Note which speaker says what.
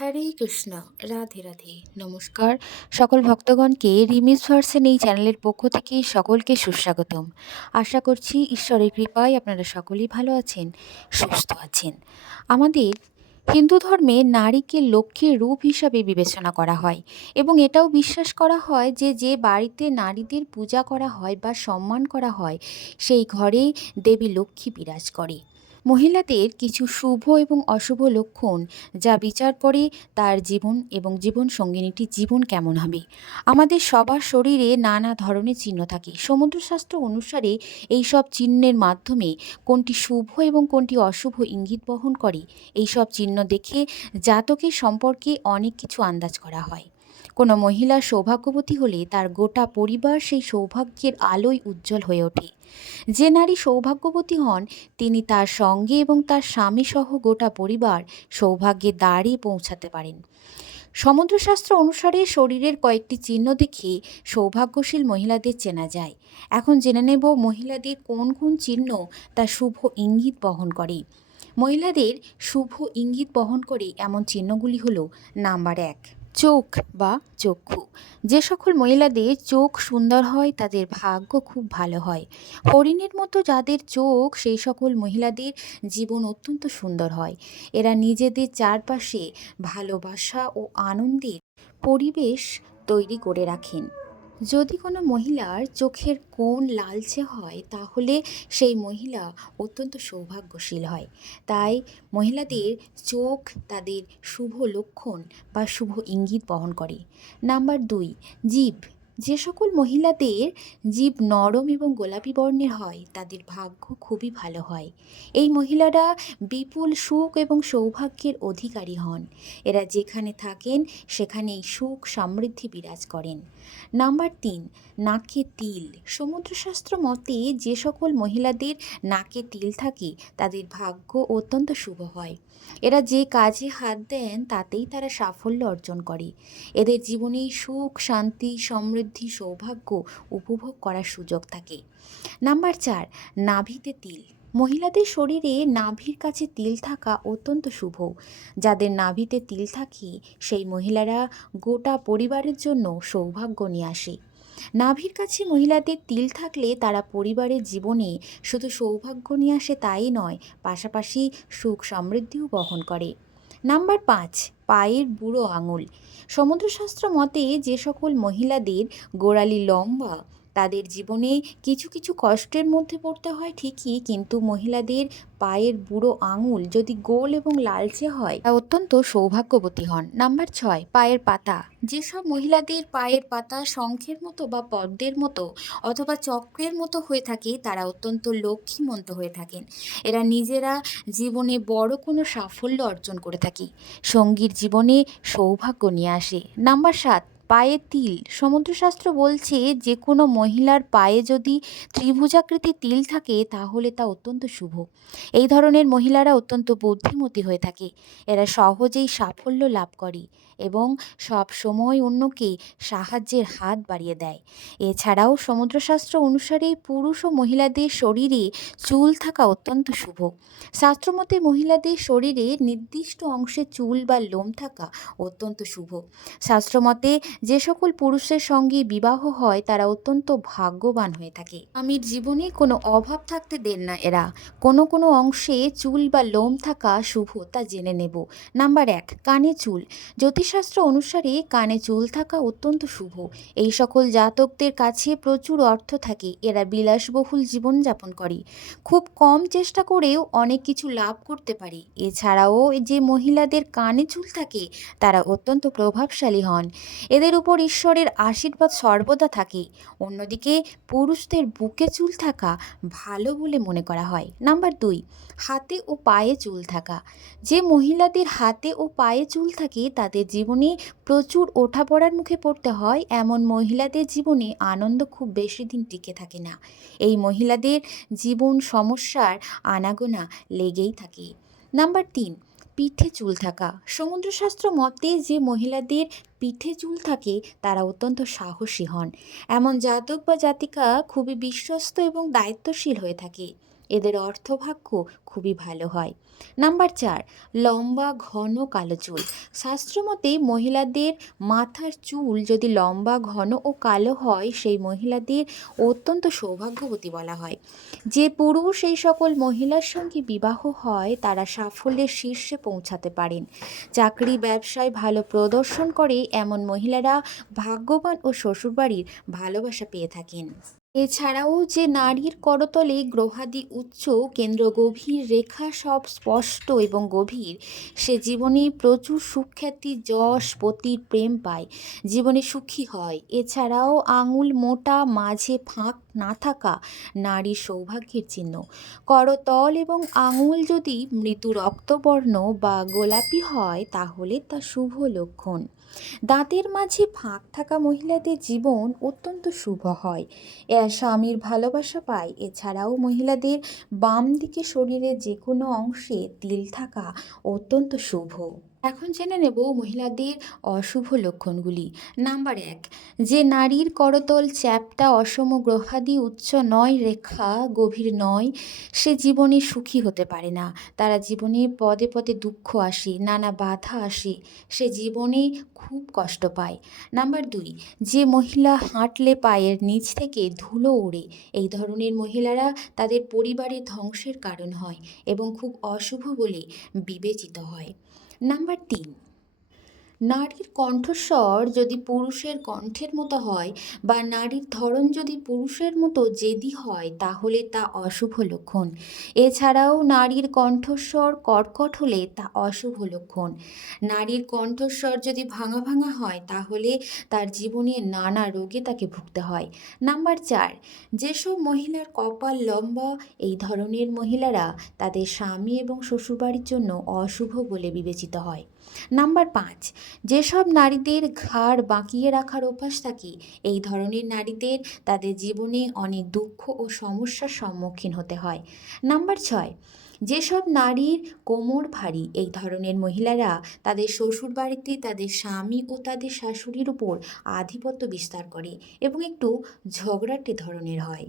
Speaker 1: হরে কৃষ্ণ, রাধে রাধে। নমস্কার। সকল ভক্তগণকে রিমিস ভার্সেন এই চ্যানেলের পক্ষ থেকে সকলকে সুস্বাগতম। আশা করছি ঈশ্বরের কৃপায় আপনারা সকলেই ভালো আছেন, সুস্থ আছেন। আমাদের হিন্দু ধর্মে নারীকে লক্ষ্মীর রূপ হিসাবে বিবেচনা করা হয় এবং এটাও বিশ্বাস করা হয় যে যে বাড়িতে নারীদের পূজা করা হয় বা সম্মান করা হয়, সেই ঘরে দেবী লক্ষ্মী বিরাজ করে। মহিলাদের কিছু শুভ এবং অশুভ লক্ষণ যা বিচার করে তার জীবন এবং জীবন সঙ্গিনীটির জীবন কেমন হবে। আমাদের সবার শরীরে নানা ধরনের চিহ্ন থাকে। সমুদ্রশাস্ত্র অনুসারে এই সব চিহ্নের মাধ্যমে কোনটি শুভ এবং কোনটি অশুভ ইঙ্গিত বহন করে। এই সব চিহ্ন দেখে জাতকের সম্পর্কে অনেক কিছু আন্দাজ করা হয়। কোনো মহিলা সৌভাগ্যবতী হলে তার গোটা পরিবার সেই সৌভাগ্যের আলোয় উজ্জ্বল হয়ে ওঠে। যে নারী সৌভাগ্যবতী হন, তিনি তার সঙ্গে এবং তার স্বামীসহ গোটা পরিবার সৌভাগ্যের দ্বারে পৌঁছাতে পারেন। সমুদ্রশাস্ত্র অনুসারে শরীরের কয়েকটি চিহ্ন দেখে সৌভাগ্যশীল মহিলাদের চেনা যায়। এখন জেনে নেব মহিলাদের কোন কোন চিহ্ন তা শুভ ইঙ্গিত বহন করে। মহিলাদের শুভ ইঙ্গিত বহন করে এমন চিহ্নগুলি হলো নাম্বার এক। চোখ বা চক্ষু। যে সকল মহিলাদের চোখ সুন্দর হয়, তাদের ভাগ্য খুব ভালো হয়। হরিণের মতো যাদের চোখ, সেই সকল মহিলাদের জীবন অত্যন্ত সুন্দর হয়। এরা নিজেদের চারপাশে ভালোবাসা ও আনন্দের পরিবেশ তৈরি করে রাখেন। যদি কোনো মহিলার চোখের কোণ লালচে হয়, তাহলে সেই মহিলা অত্যন্ত সৌভাগ্যশীল হয়। তাই মহিলাদের চোখ তাদের শুভ লক্ষণ বা শুভ ইঙ্গিত বহন করে। নাম্বার দুই, জীব। যে সকল মহিলাদের জীব নরম এবং গোলাপি বর্ণের হয়, তাদের ভাগ্য খুবই ভালো হয়। এই মহিলারা বিপুল সুখ এবং সৌভাগ্যের অধিকারী হন। এরা যেখানে থাকেন, সেখানেই সুখ সমৃদ্ধি বিরাজ করেন। নাম্বার তিন, নাকে তিল। সমুদ্রশাস্ত্র মতে যে সকল মহিলাদের নাকে তিল থাকে, তাদের ভাগ্য অত্যন্ত শুভ হয়। এরা যে কাজে হাত দেন, তাতেই তারা সাফল্য অর্জন করে। এদের জীবনে সুখ, শান্তি, সমৃদ্ধি, সৌভাগ্য উপভোগ করার সুযোগ থাকে। নাম্বার চার, নাভিতে তিল। মহিলাদের শরীরে নাভির কাছে তিল থাকা অত্যন্ত শুভ। যাদের নাভিতে তিল থাকে, সেই মহিলারা গোটা পরিবারের জন্য সৌভাগ্য নিয়ে আসে। নাভির কাছে মহিলাদের তিল থাকলে তারা পরিবারের জীবনে শুধু সৌভাগ্য নিয়ে আসে তাই নয়, পাশাপাশি সুখ সমৃদ্ধিও বহন করে। নাম্বার পাঁচ, পায়ের বুড়ো আঙুল। সমুদ্রশাস্ত্র মতে যে সকল মহিলাদের গোড়ালি লম্বা তাদের জীবনে কিছু কিছু কষ্টের মধ্যে পড়তে হয় ঠিকই, কিন্তু মহিলাদের পায়ের বুড়ো আঙুল যদি গোল এবং লালচে হয় তা অত্যন্ত সৌভাগ্যবতী হন। নাম্বার ছয়, পায়ের পাতা। যেসব মহিলাদের পায়ের পাতা শঙ্খের মতো বা পদ্মের মতো অথবা চক্রের মতো হয়ে থাকে, তারা অত্যন্ত লক্ষ্মীমন্ত হয়ে থাকেন। এরা নিজেরা জীবনে বড় কোনো সাফল্য অর্জন করে থাকে। সঙ্গীর জীবনে সৌভাগ্য নিয়ে আসে। নাম্বার সাত পায়ে তিল। সমুদ্রশাস্ত্র বলছে যে কোনো মহিলার পায়ে যদি ত্রিভুজাকৃতি তিল থাকে, তাহলে তা অত্যন্ত শুভ। এই ধরনের মহিলারা অত্যন্ত বুদ্ধিমতী হয়ে থাকে। এরা সহজেই সাফল্য লাভ করে এবং সব সময় অন্যকে সাহায্যের হাত বাড়িয়ে দেয়। এছাড়াও সমুদ্রশাস্ত্র অনুসারে পুরুষ ও মহিলাদের শরীরে চুল থাকা অত্যন্ত শুভ। শাস্ত্রমতে মহিলাদের শরীরে নির্দিষ্ট অংশে চুল বা লোম থাকা অত্যন্ত শুভ। শাস্ত্রমতে যে সকল পুরুষের সঙ্গে বিবাহ হয়, তারা অত্যন্ত ভাগ্যবান হয়ে থাকে। স্বামীর জীবনে কোনো অভাব থাকতে দেন না এরা। কোনো কোনো অংশে চুল বা লোম থাকা শুভ তা জেনে নেব। নাম্বার এক, কানে চুল। জ্যোতিষশাস্ত্র অনুসারে কানে চুল থাকা অত্যন্ত শুভ। এই সকল জাতকদের কাছে প্রচুর অর্থ থাকে। এরা বিলাসবহুল জীবনযাপন করে। খুব কম চেষ্টা করেও অনেক কিছু লাভ করতে পারে। এছাড়াও যে মহিলাদের কানে চুল থাকে, তারা অত্যন্ত প্রভাবশালী হন। এদের উপর ঈশ্বরের আশীর্বাদ সর্বদা থাকে। অন্যদিকে পুরুষদের বুকে চুল থাকা ভালো বলে মনে করা হয়। নাম্বার দুই, হাতে ও পায়ে চুল থাকা। যে মহিলাদের হাতে ও পায়ে চুল থাকে, তাদের জীবনে প্রচুর ওঠাপড়ার মুখে পড়তে হয়। এমন মহিলাদের জীবনে আনন্দ খুব বেশি দিন টিকে থাকে না। এই মহিলাদের জীবন সমস্যার আনাগোনা লেগেই থাকে। নাম্বার তিন পিঠে চুল থাকা। সমুদ্রশাস্ত্র মতে যে মহিলাদের পিঠে চুল থাকে, তারা অত্যন্ত সাহসী হন। এমন জাতক বা জাতিকা খুবই বিশ্বস্ত এবং দায়িত্বশীল হয়ে থাকে। এদের অর্থভাগ্য খুবই ভালো হয়। নাম্বার চার, লম্বা, ঘন, কালো চুল। শাস্ত্রমতে মহিলাদের মাথার চুল যদি লম্বা, ঘন ও কালো হয়, সেই মহিলাদের অত্যন্ত সৌভাগ্যবতী বলা হয়। যে পুরুষ এই সকল মহিলার সঙ্গে বিবাহ হয়, তারা সাফল্যের শীর্ষে পৌঁছাতে পারেন। চাকরি, ব্যবসায় ভালো প্রদর্শন করে এমন মহিলারা ভাগ্যবান ও শ্বশুরবাড়ির ভালোবাসা পেয়ে থাকেন। এছাড়াও যে নারীর করতলে গ্রহাদি উচ্চ কেন্দ্র গভীর রেখা সব স্পষ্ট এবং গভীর, সে জীবনে প্রচুর সুখ্যাতি, যশ, পতির প্রেম পায়, জীবনে সুখী হয়। এছাড়াও আঙুল মোটা, মাঝে ফাঁক না থাকা নারীর সৌভাগ্যের চিহ্ন। করতল এবং আঙুল যদি মৃদু রক্তবর্ণ বা গোলাপি হয়, তাহলে তা শুভ লক্ষণ। দাঁতের মাঝে ফাঁক থাকা মহিলাদের জীবন অত্যন্ত শুভ হয়। এ স্বামীর ভালোবাসা পায়। এছাড়াও মহিলাদের বাম দিকে শরীরের যে কোনো অংশে তিল থাকা অত্যন্ত শুভ। এখন জেনে নেব মহিলাদের অশুভ লক্ষণগুলি। নাম্বার এক, যে নারীর করতল, চ্যাপ্টা, অসম গ্রহাদি, উচ্চ নয়, রেখা, গভীর নয়, সে জীবনে সুখী হতে পারে না। তারা জীবনে পদে পদে দুঃখ আসে, নানা বাধা আসে, সে জীবনে খুব কষ্ট পায়। নাম্বার দুই, যে মহিলা হাঁটলে পায়ের নিচ থেকে ধুলো ওড়ে, এই ধরনের মহিলারা তাদের পরিবারের ধ্বংসের কারণ হয় এবং খুব অশুভ বলে বিবেচিত হয়। নাম্বার তিন নারীর কণ্ঠস্বর যদি পুরুষের কণ্ঠের মতো হয় বা নারীর ধরন যদি পুরুষের মতো জেদি হয়, তাহলে তা অশুভ লক্ষণ। এছাড়াও নারীর কণ্ঠস্বর কর্কট হলে তা অশুভ লক্ষণ। নারীর কণ্ঠস্বর যদি ভাঙা ভাঙা হয়, তাহলে তার জীবনে নানা রোগে তাকে ভুগতে হয়। নাম্বার চার, যেসব মহিলার কপাল লম্বা, এই ধরনের মহিলারা তাদের স্বামী এবং শ্বশুরবাড়ির জন্য অশুভ বলে বিবেচিত হয়। নাম্বার পাঁচ, যেসব নারীদের ঘাড় বাঁকিয়ে রাখার অভ্যাস থাকে, এই ধরনের নারীদের তাদের জীবনে অনেক দুঃখ ও সমস্যার সম্মুখীন হতে হয়। নাম্বার ছয়, যেসব নারীর কোমর ভারী, এই ধরনের মহিলারা তাদের শ্বশুর বাড়িতে তাদের স্বামী ও তাদের শাশুড়ির উপর আধিপত্য বিস্তার করে এবং একটু ঝগড়াটে ধরনের হয়।